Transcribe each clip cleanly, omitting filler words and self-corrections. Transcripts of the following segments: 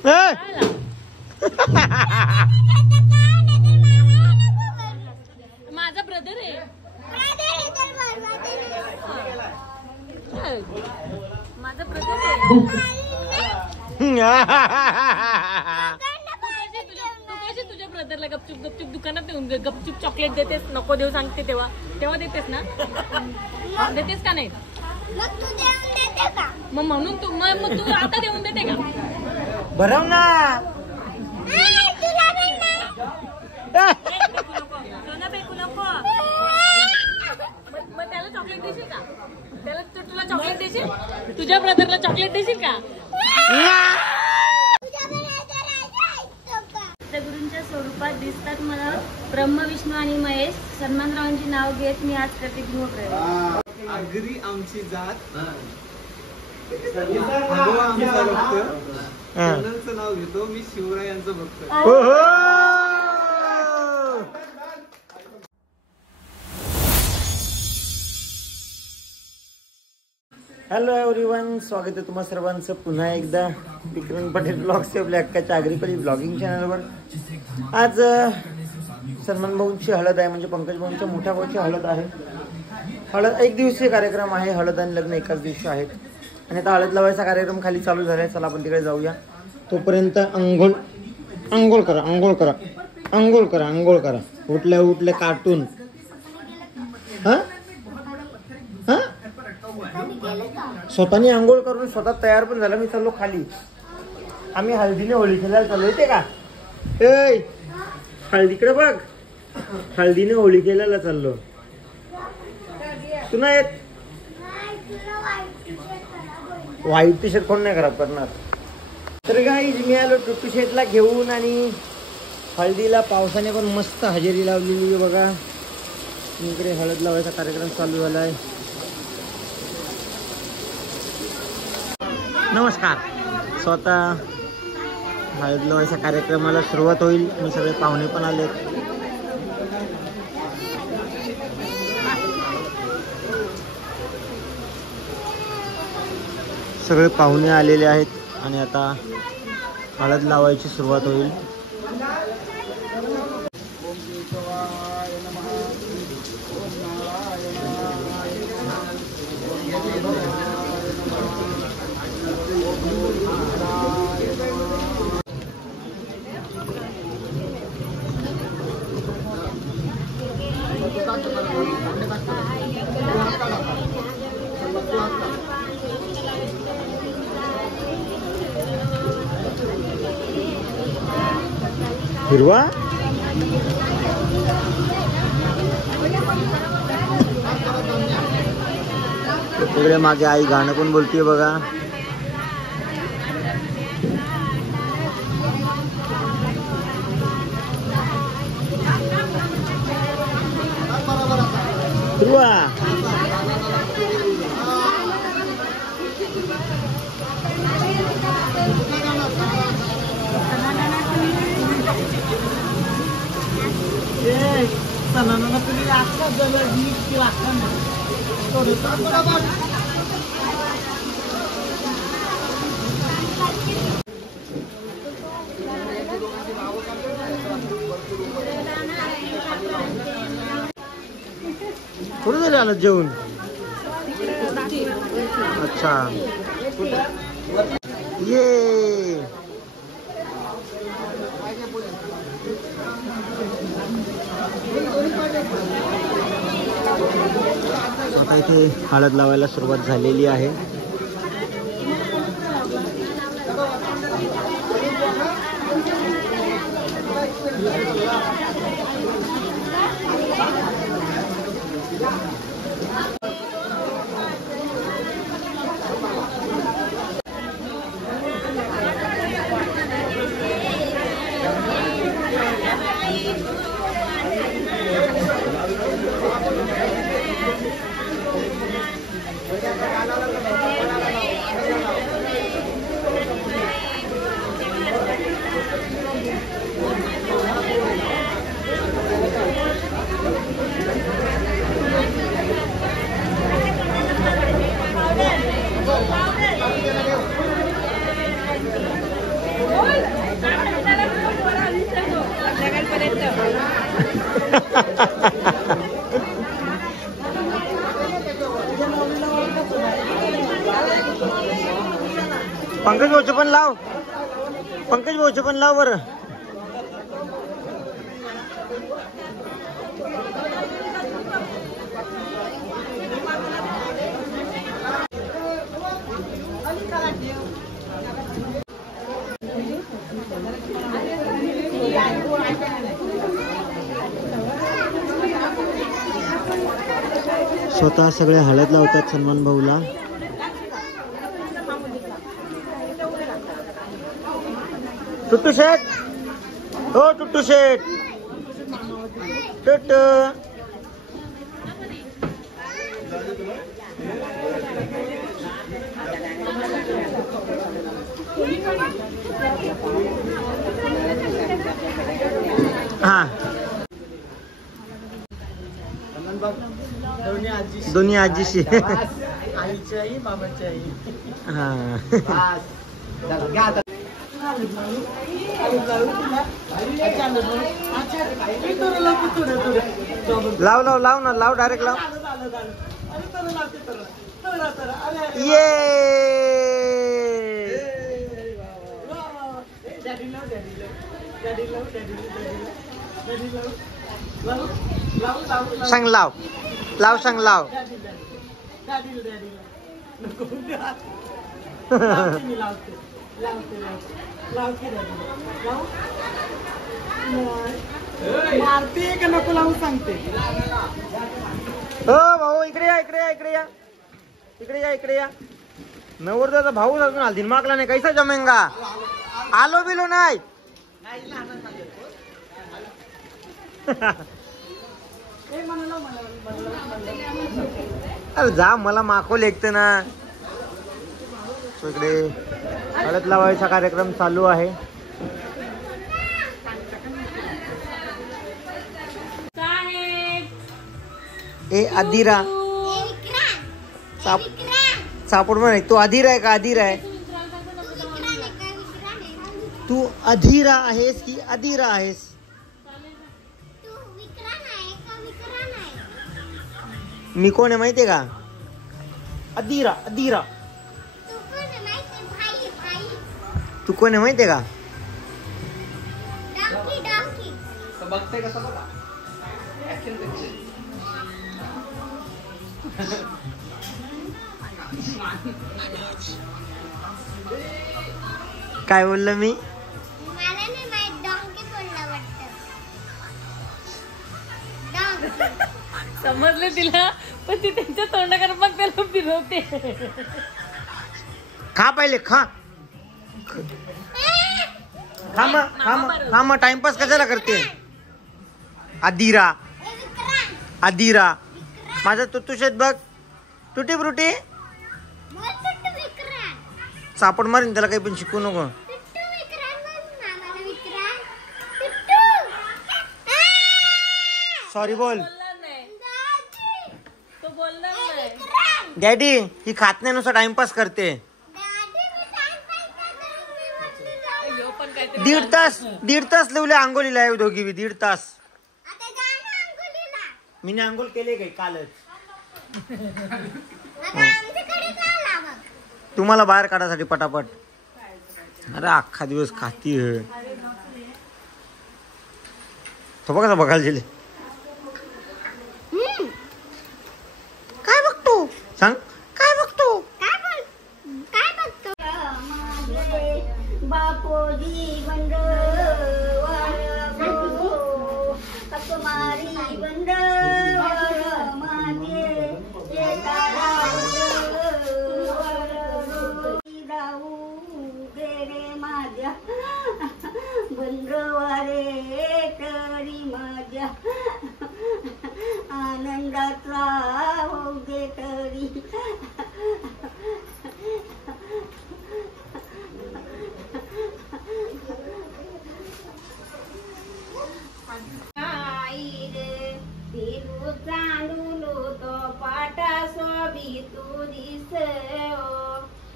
माझा ब्रदर आहे. माझा ब्रदर आहे. तुझ्या ब्रदरला गपचूप गपचूप दुकानात नेऊन गपचूप चॉकलेट देतेस, नको देऊ सांगते तेव्हा तेव्हा देतेस ना? देतेस का नाही? मग म्हणून तू मग तू आता देऊन देते का? भरव ना. मग त्याला चॉकलेट देशील का? त्याला तुला चॉकलेट देशील? तुझ्या ब्रदरला चॉकलेट देशील का? गुरूंच्या स्वरूपात दिसतात मला ब्रह्म, विष्णू आणि महेश. सन्मानरावांची नाव घेत मी आज प्रतिज्ञा करते. आगरी आमची जात, आमचा भक्त, चॅनलचं नाव घेतो मी शिवरायांचं भक्त. हॅलो एव्हरीवन, स्वागत आहे तुम्हा सर्वांचं पुन्हा एकदा विक्रम पटेल ब्लॉग्स या आपल्या अक्काच्या आगरीपली ब्लॉगिंग चॅनलवर. आज सलमान भाऊंची हळद आहे, म्हणजे पंकज भाऊंच्या मोठ्या भाऊची हळद आहे. हळद एक दिवसीय कार्यक्रम आहे. हळद आणि लग्न एकाच दिवशी आहेत आणि आता हळद लावायचा कार्यक्रम खाली चालू झाला आहे. चला आपण तिकडे जाऊया. तोपर्यंत आंघोळ करा, आंघोळ करा, आंघोळ करा, आंघोळ करा. उठल्या उठल्या कार्टून. हां हां स्वतःनी आंघोळ करून स्वतः तयार पण झाला. मी चाललो खाली. आम्ही हळदीने होळी खेळायला चाललो. येते का? ए हळदीकडे बघ, हळदीने होळी खेळायला चाललो. तू नाही येत? व्हाईट टी शर्ट कोण नाही खराब करणार. तर गाईज मी आलो टुट्टू शेटला घेऊन आणि हळदीला पावसाने पण मस्त हजेरी लावलेली आहे बघा. इकडे हळद लावायचा कार्यक्रम चालू झाला आहे. नमस्कार. स्वतः हळद लावायच्या कार्यक्रमाला सुरुवात होईल आणि सगळे पाहुणे पण आलेत. सगळे पाहुणे आलेले आहेत आणि आता हळद लावायची सुरुवात होईल. हिरवा तिकडे मागे आई गाणं पण बोलतीये बघा. हिरवा कुठे झाले आलं जेवण? अच्छा ये आता इथे हळद लावायला सुरुवात झालेली आहे. पंकज भाऊचे पण लाव, पंकज भाऊचे पण लाव बरं. स्वतः सगळे हळद लावतात सन्मान भाऊला. टुट्टू शेठ, हो टुट्टू शेठ, टुट्टू. हा दोन्ही आजीशी. आईची आई बाबाची आई. हा लाव लाव लाव ना, लाव डायरेक्ट लाव. ये सांग लाव, लाव सांग लाव. मारते का नको लावून सांगते. हो भाऊ इकडे या, इकडे या, इकडे या, इकडे या, इकडे या. नवरदेवाचा भाऊ अजून हल्दी मागला नाही, कैसा जमेंगा. आलो बिलो नाही. अरे जा, मला माखो लेखते ना. इकडे हळद लावायचा कार्यक्रम चालू आहे. ए अधीरा सापड म्हणे. तू अधीरा आहे का अधीरा आहे? तू अधीरा आहेस की अधीरा आहेस? मी कोण आहे माहितीये का? अधीरा, अधीरा. तू कोण आहे माहितीये का? बघते कसं बघा. काय बोललो मी? समजले तिला, पण ती त्यांच्या तोंडाकडे मग त्याला फिरवते. खा पहिले, खा खा मग, खा मग, खा मग. टाइमपास कशाला करते? अधीरा, अधीरा. माझा तुतू शेत बघ. तुटी फ्रुटी सापड मारीन त्याला, काही पण शिकू नको. सॉरी बोल. तो बोलणार नाही. डॅडी ही खात नाही, नुसतं टाइमपास करते. दीड तास लिवले आंघोळीला आहे दोघी बी. 1.5 तास. मी आंघोळ केले काही कालच. तुम्हाला बाहेर काढायसाठी पटापट. अरे अख्खा दिवस खाती. तो बघा बघायला गेले. काय बघतो सांग, काय बघतो? काय बघतो? बापोजी कुमारी बंडवर माझे दाऊ गेरे माझ्या बंडवारे तरी माझ्या आनंदाचा हो गे तरी.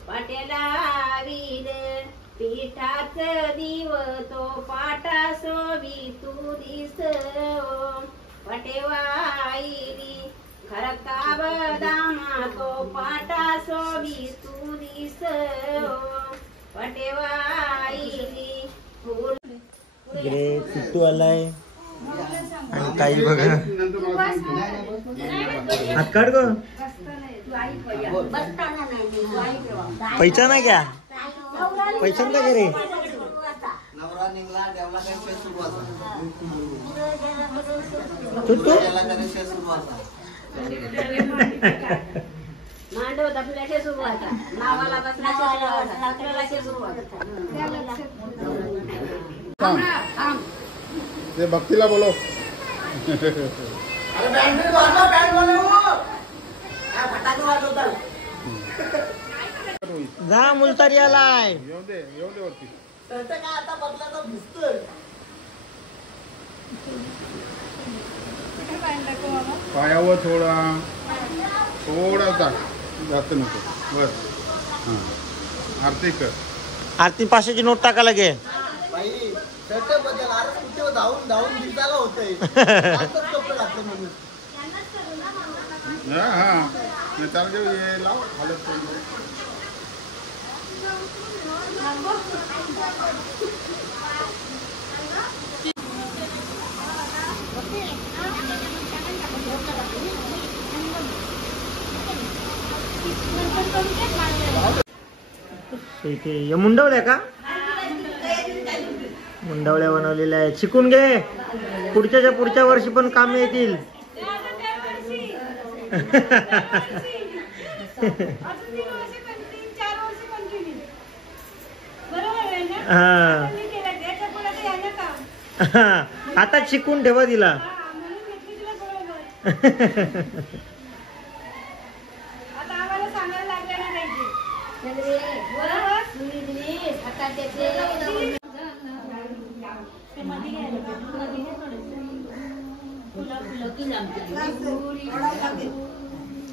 पाट्याला वीर पिठाच दिव तो पाटा सोबी तू दिस पटेवाईरी खरका बदामा तो पाटा सोबी तू दिस पटेवाईरी इकडे किट्टू आलाय आणि ताई बघा हात काढ ग पैसा ना घ्या पैसा ना रे मांडव दफल्याचे सुरुवात नावाला बसण्याची सुरुवात ते भक्तीला बोलो जा मुलतारी आलाय येऊ दे वरती पायावर थोडा टाक जास्त नको बस हा आरती कर आरती 500ची नोट टाका लगे हा त्याला लाव हालत इथे मुंडवल्या का मुंडवल्या बनवलेल्या आहेत शिकून घे पुढच्या वर्षी पण काम येतील आता शिकून ठेवा तिला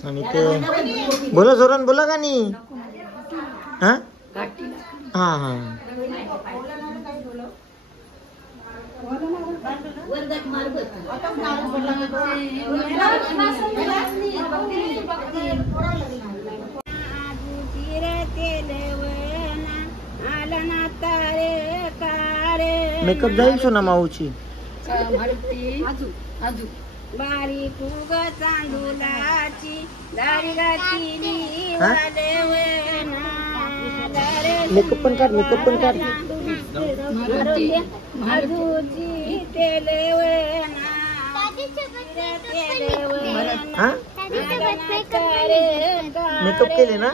आणि ते बोला जोरान बोला का नाही हा हा हा मेकअप जाईल सोना माऊची बारीक उग चांदुलाची दारी घातली मेकअप पण काढ माधुची मेकअप केले ना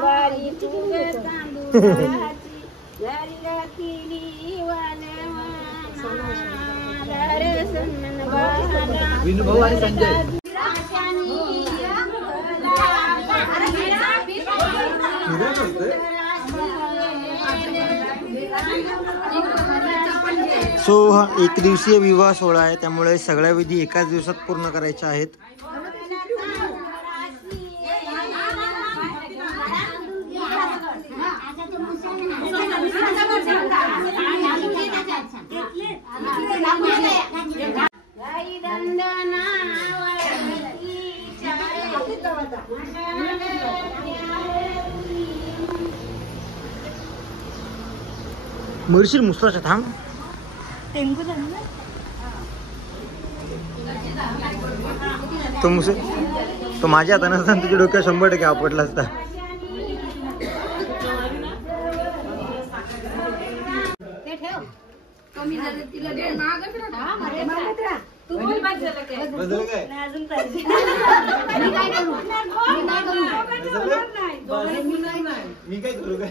बारीक उग चांदुलाची दारी घातली विनुभव आणि संजय सो हा 1 दिवसीय विवाह सोहळा आहे त्यामुळे सगळ्या विधी एकाच दिवसात पूर्ण करायच्या आहेत मरशील मुसराच्या थांब तो माझ्या हाताने असताना तुझ्या डोक्यात 100% आपटला असता मी काय करू काय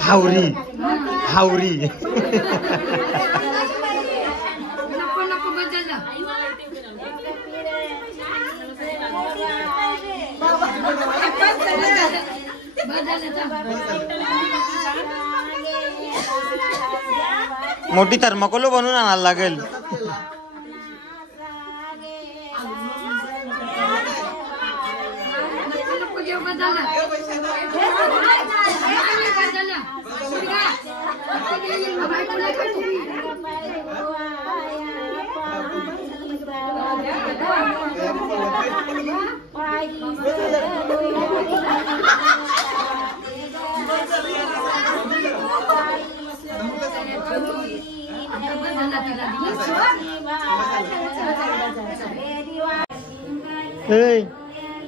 हावरी हावरी मोठी थर्माकोल बनवून आणायला लागेल.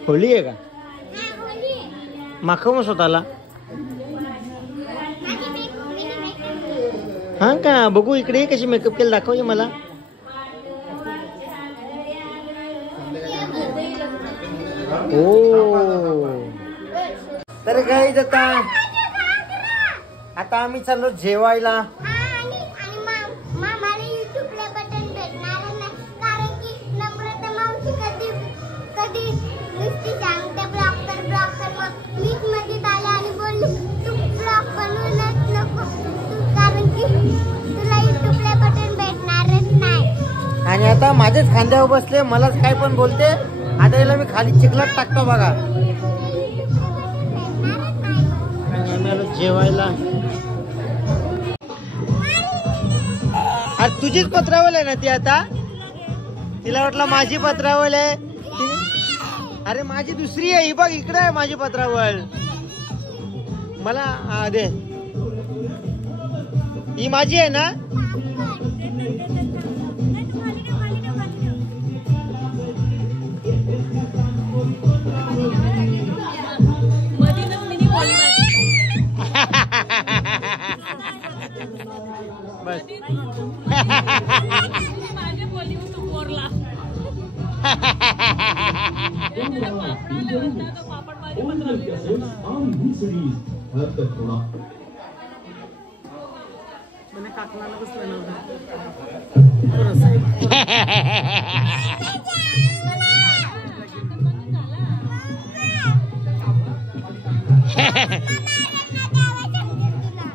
होली आहे का? माखव मग स्वतःला. हा का? बघू इकडे कशी मेकअप केलं दाखवते मला. ओ तर काय आता आम्ही चाललो जेवायला. आणि आता माझेच खांद्यावर बसले, मलाच काय पण बोलते. आता याला मी खाली चिखलात टाकतो बघा. जेवायला अरे तुझीच पत्रावल आहे ना ती. आता तिला वाटलं माझी पत्रावल आहे. अरे माझी दुसरी आहे ही बघ. इकडे आहे माझी पत्रावल. मला दे. ही माझी आहे ना. बस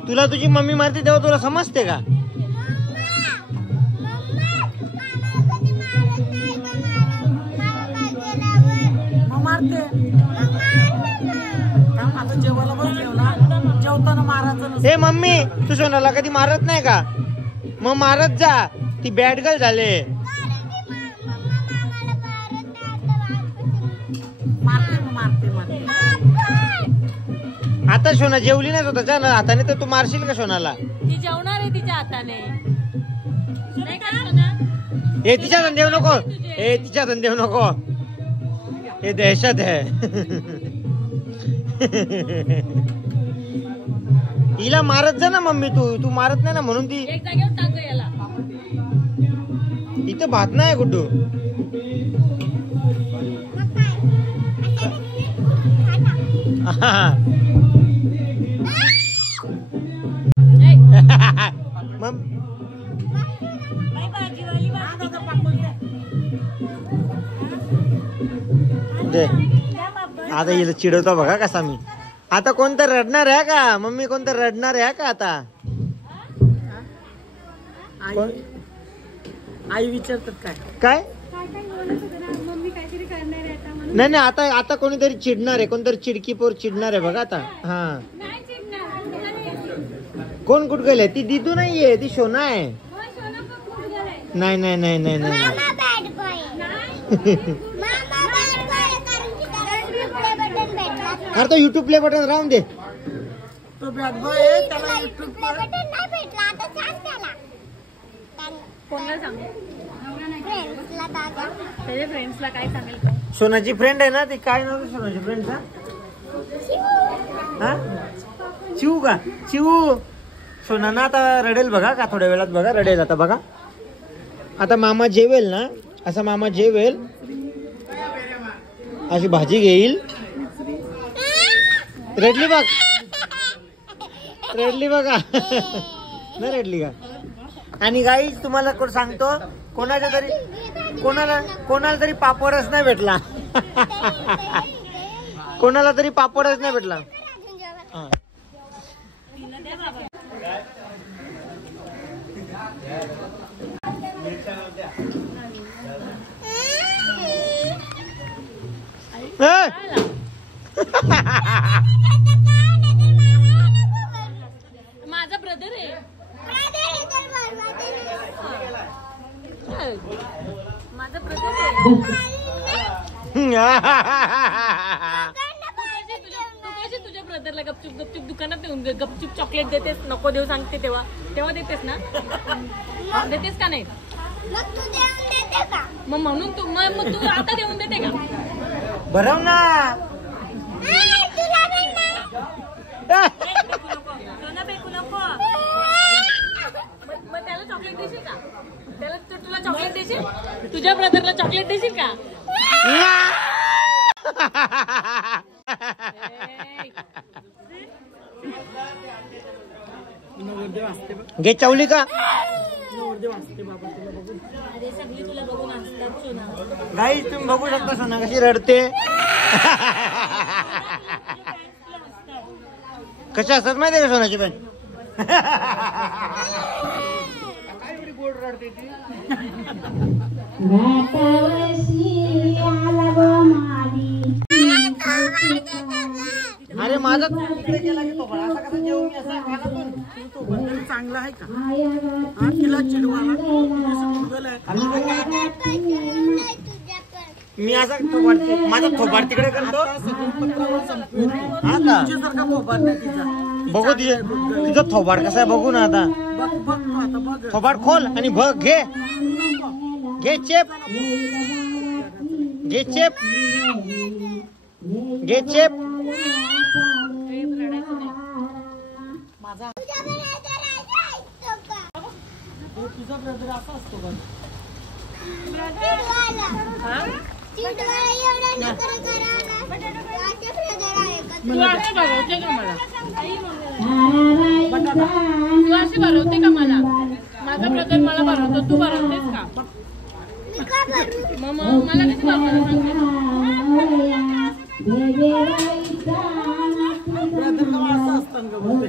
तुला तुझी मम्मी मारते तेव्हा तुला समजते का? मारते. आता जेवायला बसलो ना, जेवताना मारायचं. हे मम्मी तू सोनाला कधी मारत नाही का? मग मारत जा. ती बॅड गर्ल झाले. आता सोना जेवली नाही स्वतःच्या हाताने तर तू मारशील का सोनाला? ती जेवणार आहे तिच्या हाताने. हे तिच्या धंदेव नको. हे तिच्या धंदेव नको. हे दहशत है. हिला मारत जा ना मम्मी. तू मारत नाही ना म्हणून ती एक जागेवर टाक याला. इथं भात नाही गुड्डू. आता हिला चिडवतो बघा कसा मी. आता कोणतं रडणार आहे का मम्मी? कोणतं रडणार आहे का आता? आई विचारतात काय काय? नाही नाही आता कोणीतरी चिडणार आहे. कोणतरी चिडकी पोर चिडणार आहे बघा आता. हा कोण कुठ गेले? ती दिदू नाहीये, ती सोना आहे. नाही नाही नाही नाही नाही. अरे तो युट्यूब प्ले बटन राहून दे. तो बॅड बॉय आहे, त्याला युट्यूब कोणाला सांगू? त्याच्या फ्रेंड्सला काय सांगेल? सोनाची फ्रेंड आहे ना ती. काय नाव सोनाची फ्रेंडचा? हा चिऊ का? चिऊ. सोना ना आता रडेल बघा का थोड्या वेळात. बघा रडेल आता. बघा आता मामा जेवेल ना. असा मामा जेवेल. अशी भाजी घेईल. रडली बघ. रडली बघा. नाही रडली का? आणि गाईज तुम्हाला सांगतो कोणाला तरी पापडच नाही भेटला. कोणाला तरी पापडच नाही भेटला. हा. माझा ब्रदर आहे. माझा ब्रदर आहे. तुझ्या ब्रदरला गपचूप गपचूप दुकानात नेऊन गपचूप चॉकलेट देतेस, नको देऊ सांगते तेव्हा तेव्हा देतेस ना? देतेस का नाही? मग म्हणून तू मग तू आता देऊन देते का? भरव ना. मग त्याला चॉकलेट देशील का? त्याला तुला चॉकलेट देशील? तुझ्या ब्रदरला चॉकलेट देशील का? घे चवली का? अरे सगळी तुला बघून असतात सोना. गाईस तुम्ही बघू शकता सोना कशी रडते. कशा असतात माहिती का सोनाची पण? अरे माझा केला की तो असा कसा जेवू मी असा खानातून चांगला आहे का? तिला चिडवाला मी असा थोबाड माझा थोबाड तिकडे करतो. हा का? बघू तिचा थोबाड कसा आहे बघू ना आता. थोबाड खोल आणि बघ. घे घे चेप. घे चेप. घे चेप. तुझा ब्रदर असा असतो का? तू अशी भरवते का मला? तू अशी भरवते का मला? माझा ब्रदर मला भरवतो, तू भरवतेस का? मग मला कशी भरवणार ब्रदरला असं असतं का बोलते?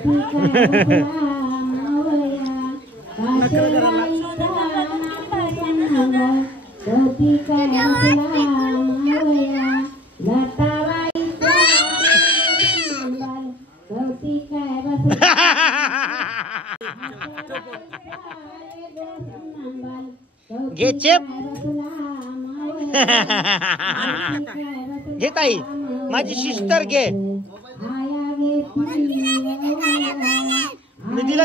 घे चेप. घे ताई माझी सिस्टर घे. मी तिला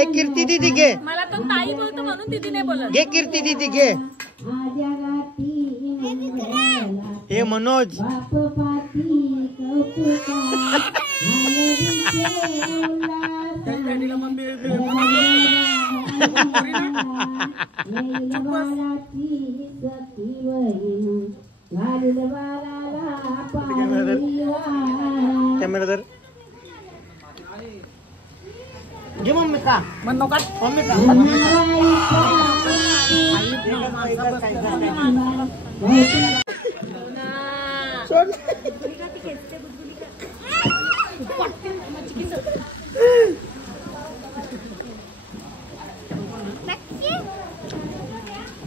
एक कीर्ती दीदी घे. मला तो ताई बोलतो म्हणून दीदी नाही बोलत. घे कीर्ती दीदी घे. हे मनोज. कॅमेरा धर. घे मम्मी का म्हणू का? मम्मी का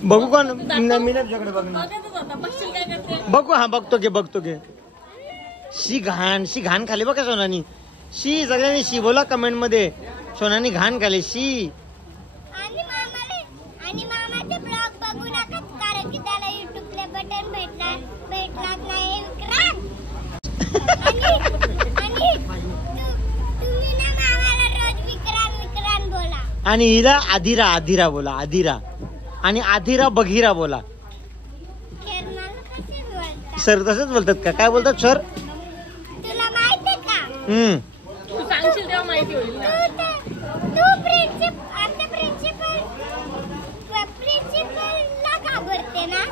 बघू कोण मी तुझ्याकडे बघणार. बघशील काय करते? बघू. हा बघतो घे. शी घाण खाली बघा सोनानी. शी सगळ्यांनी शी बोला कमेंट मध्ये. सोनानी घाण खाली शी. आणि मामाचे ब्लॉग बघू नका कारण की त्याला युट्यूबला बटन भेटणार नाही विक्रांत. आणि तुम्ही ना मामाला रोज विक्रांत बोला. आणि हिला आधिरा बोला. आधिरा आणि आधिरा बघिरा बोला. सर तसंच बोलतात का? काय बोलतात सर? तुला माहिती का? तू सांगशील तेव्हा माहिती होईल ना. तू प्रिन्सिपलला घाबरते ना?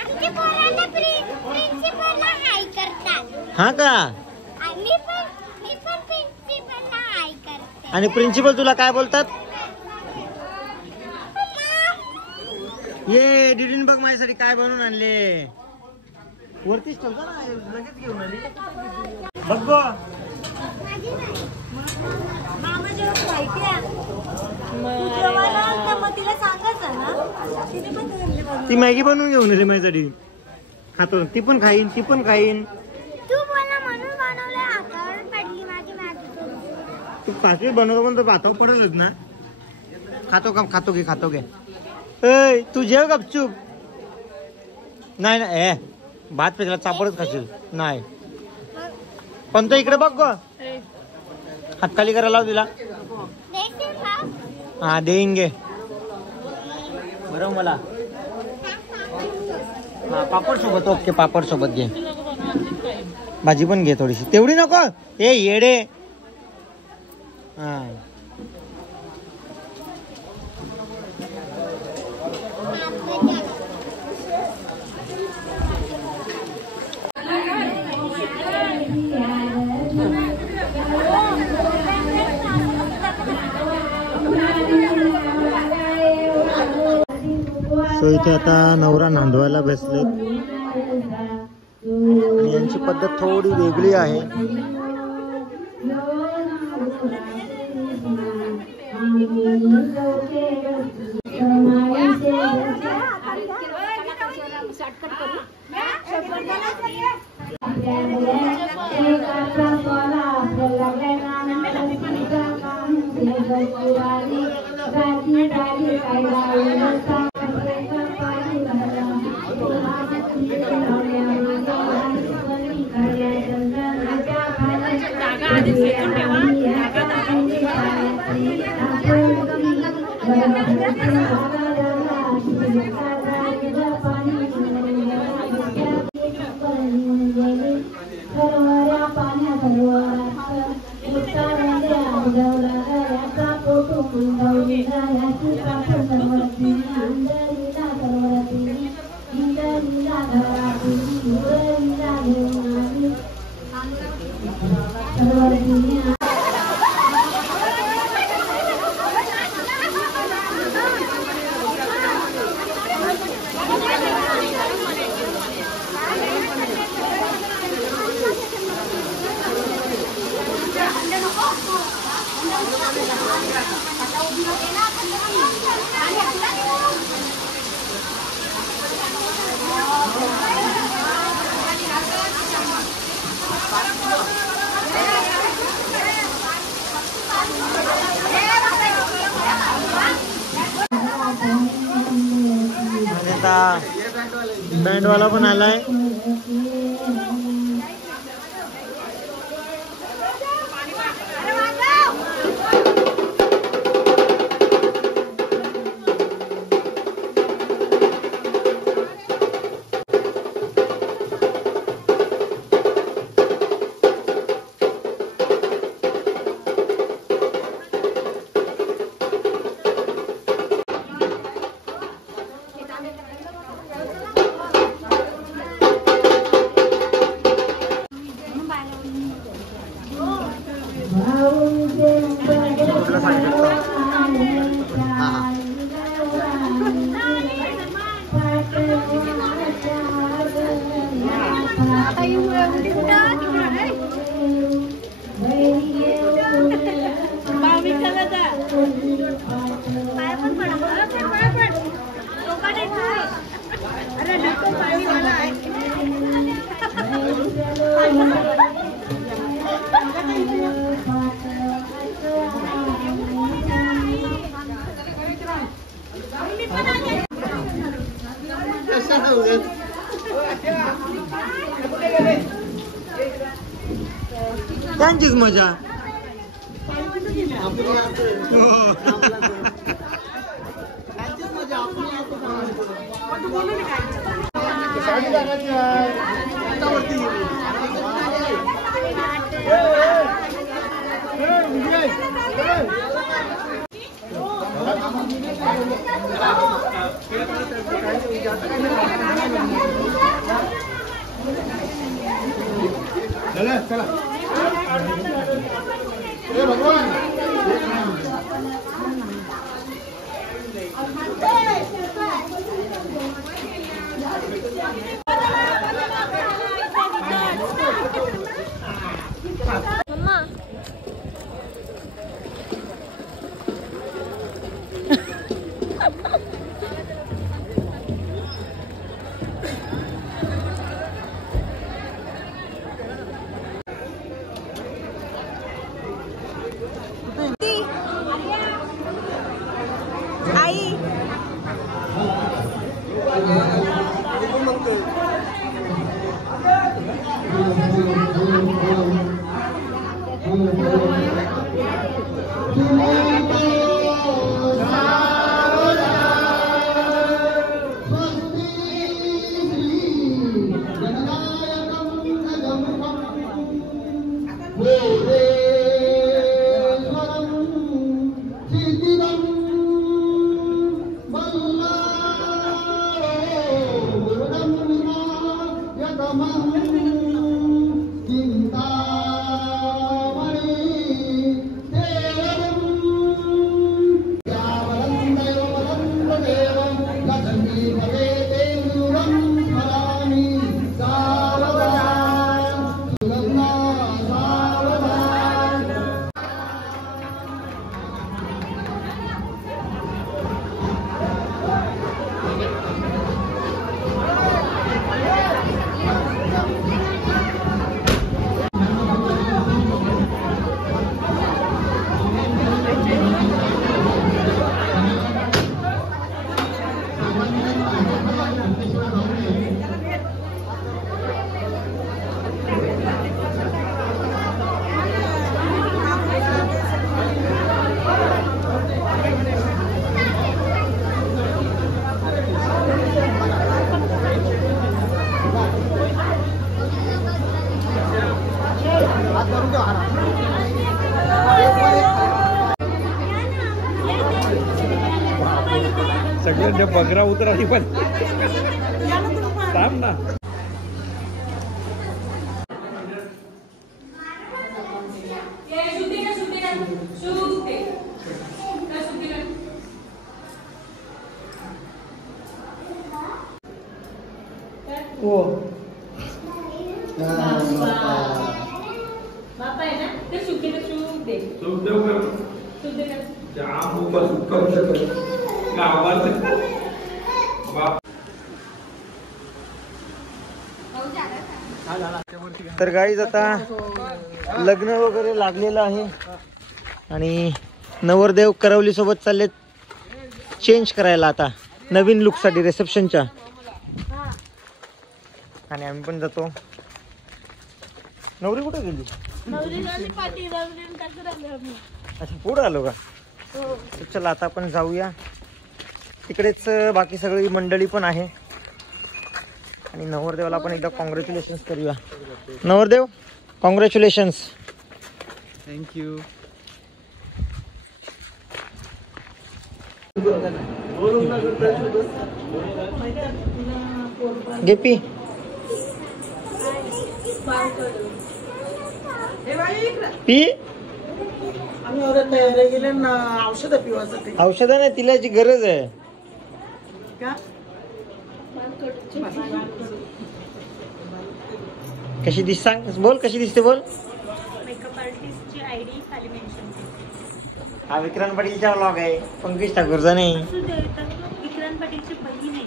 आमच्या पोरांना प्रिन्सिपलला हाय करतात. हा का? मी पण प्रिन्सिपलला हाय करते. आणि प्रिन्सिपल तुला काय बोलतात? ये डिडीन बघ माझ्यासाठी काय बनवून आणले. वरतीच ठेवता ना, लगेच घेऊन आली. बघ गो. मामा जेव्हा माहिती तिला सांगायचं ना, तिने पण ती मॅगी बनवून घेऊन आली माझ्यासाठी. खातो ती पण खाईन, ती पण खाईन. तू बोला म्हणून बनवलं, हातावर पडली माझी मॅगी. तू पाचवी बनवतो पण तो भातावर पडलच ना. खातो का? खातो घे, खातो घे. ए तू जेव गपचूप. नाही ना ए भात पेटला चापडच खाशील. नाही पण तो इकडे बघ गो. हात खाली करायला लाव तिला. हा देईन गे. बरं मला हा पापड सोबत. ओके पापड सोबत घे. भाजी पण घे थोडीशी. तेवढी नको ए येडे. हा सो इथे आता नवरा नांदवायला बसलेत आणि यांची पद्धत थोडी वेगळी आहे. बँड वाला पण आलाय. त्यांचीच मजा. चला चला ए भगवान सगळ्यांच्या बगरा उतराली पण थांब ना. हो बापा आहे ना ते सुकेला शूज दे. सूप देऊ का? शूज दे ना. जाम उपर करू शकत गावात. तर गाईज आता लग्न वगैरे लागलेलं आहे आणि नवरदेव करवली सोबत चाललेत चेंज करायला आता नवीन लुकसाठी रिसेप्शनच्या. आणि आम्ही पण जातो. नवरी कुठे गेली? अच्छा पुढे आलो का? तर चला आता आपण जाऊया. तिकडेच बाकी सगळी मंडळी पण आहे आणि नवरदेवाला आपण एकदा कॉंग्रॅच्युलेशन्स करूया. नवरदेव कॉंग्रॅच्युलेशन्स. थँक्यू. गेपी पी आम्ही एवढं तयारी गेले ना औषध पिवासाठी. औषधं नाही तिला याची गरज आहे का कशी दिस सांग बोल कशी दिसते बोल. मेकअप आर्टिस्टची आयडी खाली मेन्शन. हा विक्रांत पाटीलचा व्लॉग आहे पंकज ठाकूरचा नाही. विक्रांत पाटीलची बहीण आहे.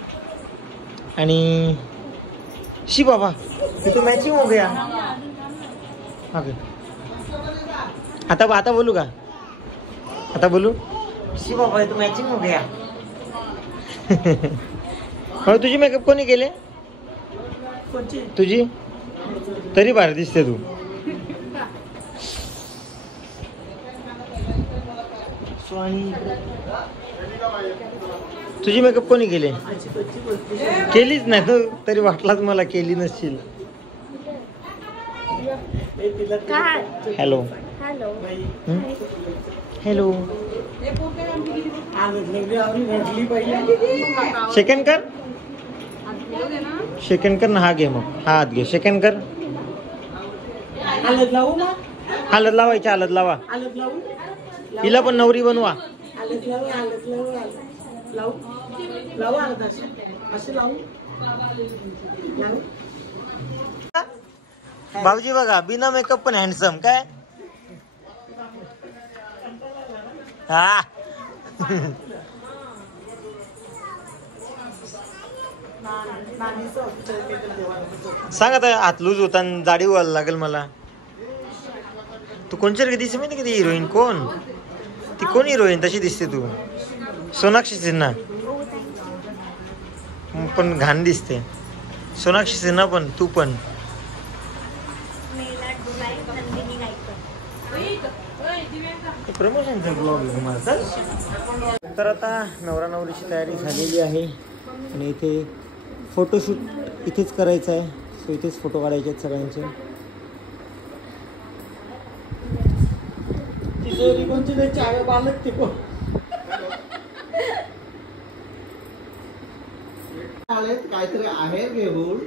आणि शी बाबा तिथे मॅचिंग हो गया. ओके आता बोलू का? आता बोलू शी बाबा तू मॅचिंग हो गया. तुझी मेकअप कोणी केले? कोणची तुझी तरी भारी दिसते तू. तुझी मेकअप कोणी केले? केलीच नाही तर तरी वाटलाच मला केली नसशील. हॅलो हॅलो हॅलो सेकंड कर सेकंड कर ना. हा घे मग हा हात घे सेकंड कर. हलत लावू ना. हलत लावायची हलत लावा. हलत लावू हिला पण नवरी बनवा. हलत लावू हलत लावू लावू लावू हलत असे लावू लावू. भाऊजी बघा बिना मेकअप पण हँडसम काय. हा सांग आता हात लूज होता जाडी व्हायला लागेल मला. तू कोणच्या दिसते माहिती किती हिरोईन कोण ती कोण हिरोईन तशी दिसते तू. सोनाक्षी सिन्हा पण घाण दिसते. सोनाक्षी सिन्हा पण, तू पण. प्रमोशनचा ब्लॉग आहे माझा. तर आता नवरा नवरीची तयारी झालेली आहे आणि इथे फोटोशूट इथेच करायचं आहे. सो इथेच फोटो काढायचे आहेत सगळ्यांचे. तिजोरी कोणची नाही, चाव्या बालक ते कोण काहीतरी आहे घेऊन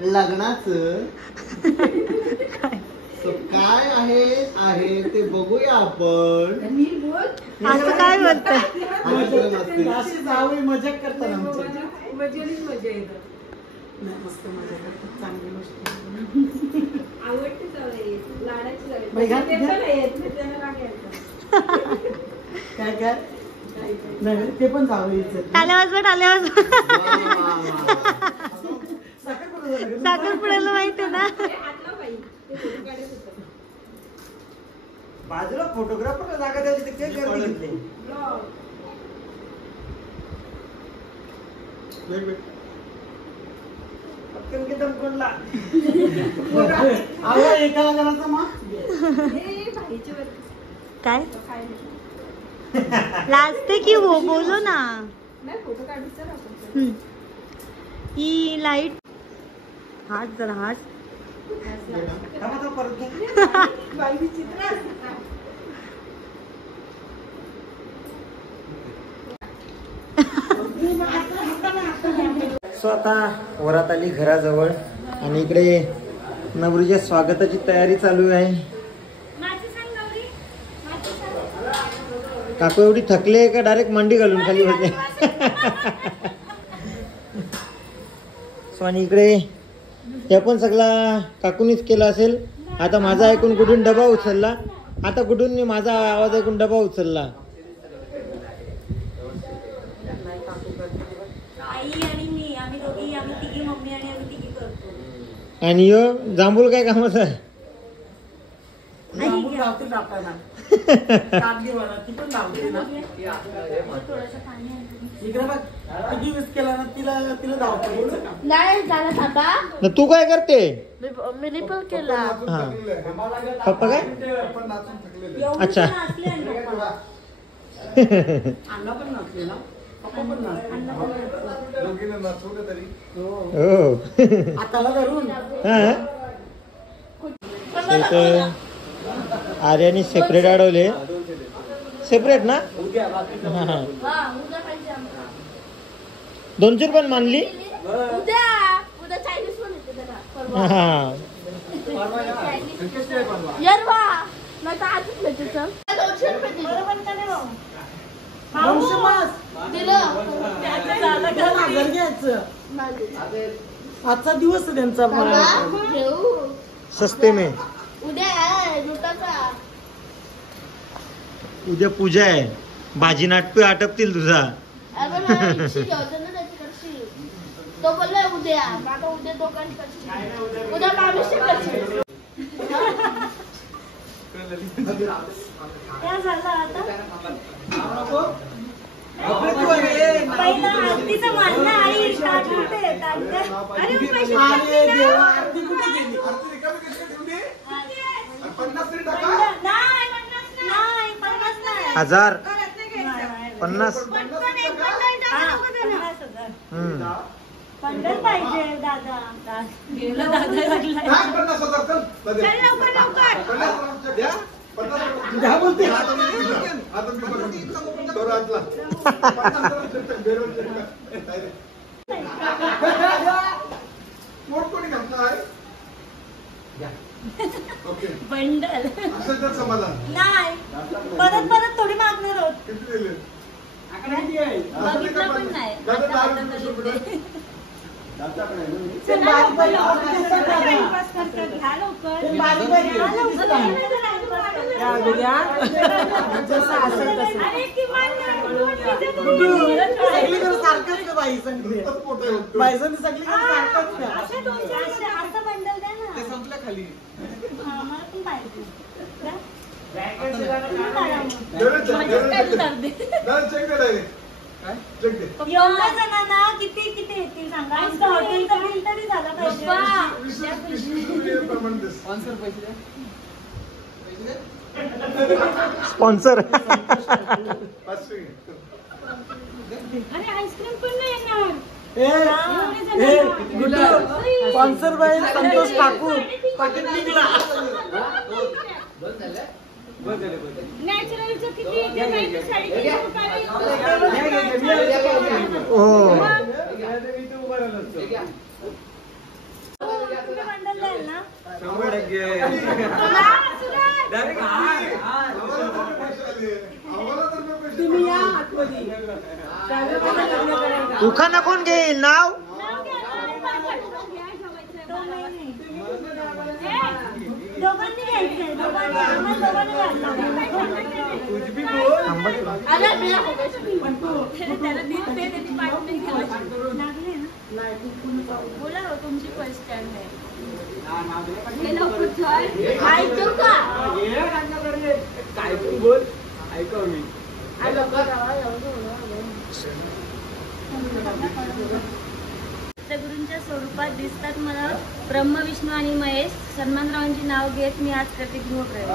लग्नाचं. काय आहे ते बघूया आपण. असं काय बोलतोय? अशी जावई मजा करतात आमच्या. मजा येतं. नाही, मस्त मजा करतात, चांगली गोष्ट. आवडते सवय, लाडाची सवय. बाई, घाल, ते घाल. पण आहे, त्याला राग यायचा. काय काय नाही, ते पण जावईच. टाल्या वाजवा साखर पुड्याला माहिती आहे ना. हातला बाई, ते फोटो काढत होतं. बाजूला फोटोग्राफरला जागा द्यायची ते गर्दी घेतली. पटकन किती कोणला एका लग्नाचा मग हे बाईच्या वर काय काय नाही. लाजते की हो, बोलो ना. नाही, फोटो काढूच तर आपण. ही लाईट हाच जरा हाच. परत घ्या. बाई विचित्र असते. सो आता वरात आली घराजवळ आणि इकडे नवरीच्या स्वागताची तयारी चालू आहे. काकू एवढी थकले का डायरेक्ट मांडी घालून खाली होते. सो आणि इकडे हे पण सगळा काकूनीच केला असेल. आता माझा ऐकून कुठून डबा उचलला, आता कुठून माझा आवाज ऐकून डबा उचलला. आई आणि मी, आम्ही दोघी, आम्ही तिघी, मम्मी आणि आम्ही तिघी करतो. आणि यो जांभूळ काय कामाचा आहे. जांभूळ लावतील आपल्याला. काढली मला, ती पण लावते ना. इकडे बघ, किती यूज केला ना, तिला धावतो. नाही झालं आता. न तू काय करते. मी पण केला. हा पप्पा काय. अच्छा. अण्णा पण नाचले ना, पप्पा पण नाचले. हो. हाताला धरून इथं आर्याने सेपरेट अडवले. सेपरेट ना. हा 200 पण मानली. उद्या चायनीज पण येते त्याला. हा यरवा नाही तर आजच भेटते. चल 200 रुपये घर घ्यायचं. आजचा दिवस आहे त्यांचा. घेऊ सस्ते में. उद्या आहे लुटाचा. उद्या पूजा आहे. भाजी नाटपे आटपतील तुझा. तो बोललाय उद्या. आता उद्या दोघांनी करशील. उद्या मामीशी करशील. काय झालं आता? पहिला आरतीचं म्हणणं आई स्टार्ट होते. अरे मी पैसे आरती कुठे गेली. नाही 50 नाही. 1000 50. पंढर पाहिजे दादा. गेलं दादा लागला. चल लवकर लवकर. काय बोलते. बंडल समाधान नाही. परत परत थोडी मागणार आहोत. किती दिले. बघितलं पण नाही. सगळीकडे सारखंच बाई सांगते. बाई सांगते सगळीकडे सारखंच का. असं बंडल द्या ना. ते संपलं खाली. मला पण पाहिजे. चेक एवढ्या जणांना किती किती येतील सांगा. आमचं हॉटेलचं बिल तरी झालं पाहिजे. स्पॉन्सर पैसे द्या. स्पॉन्सर अरे आईस्क्रीम पण नाही येणार. स्पॉन्सर बाय संतोष ठाकूर पाकिट निघला. नॅचरलचं किती येते माहिती? 350 रुपयाला हो बंडल द्याल ना. 100%. तुम्ही या आतमध्ये. उखाणा कोण घेईल नाव? दोघांनी घ्यायचंय. दोघांनी आम्हाला दोघांनी घ्यायला बोला हो, तुमची फर्स्ट टाइम आहे. काय तू बोल ऐकव मी. गुरूंच्या स्वरूपात दिसतात मला ब्रह्म, विष्णू आणि महेश. सन्मानरावांची नाव घेत मी आज करते गृहप्रवेश.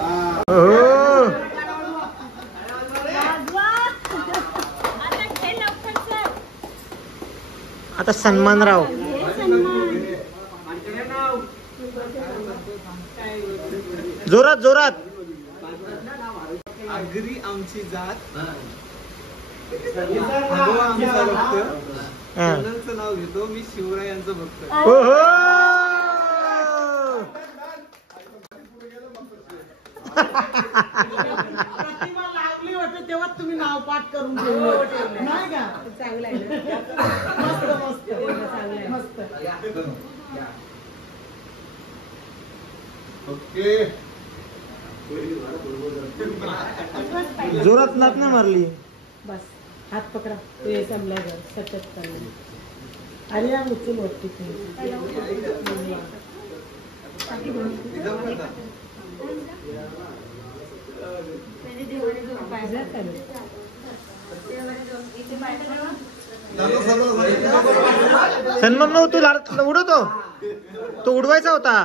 आता सन्मानराव. जोरात जोरात. आगरी आमची जात, भगवा आमचा रक्त. चॅनलचं नाव घेतो मी शिवरायांचं भक्त. प्रतिमा लागली होते तेव्हा तुम्ही नाव पाठ करून ठेवलं नाही का? चांगलं आहे ना. मस्त मस्त चांगलं आहे. मस्त. ओके. जोरात नात नाही मारली. बस हात पकडा. तू हे संपल्यावर सतत चाललं. अरे या उचल वरती सन्मान तू उडवतो. तो उडवायचा होता.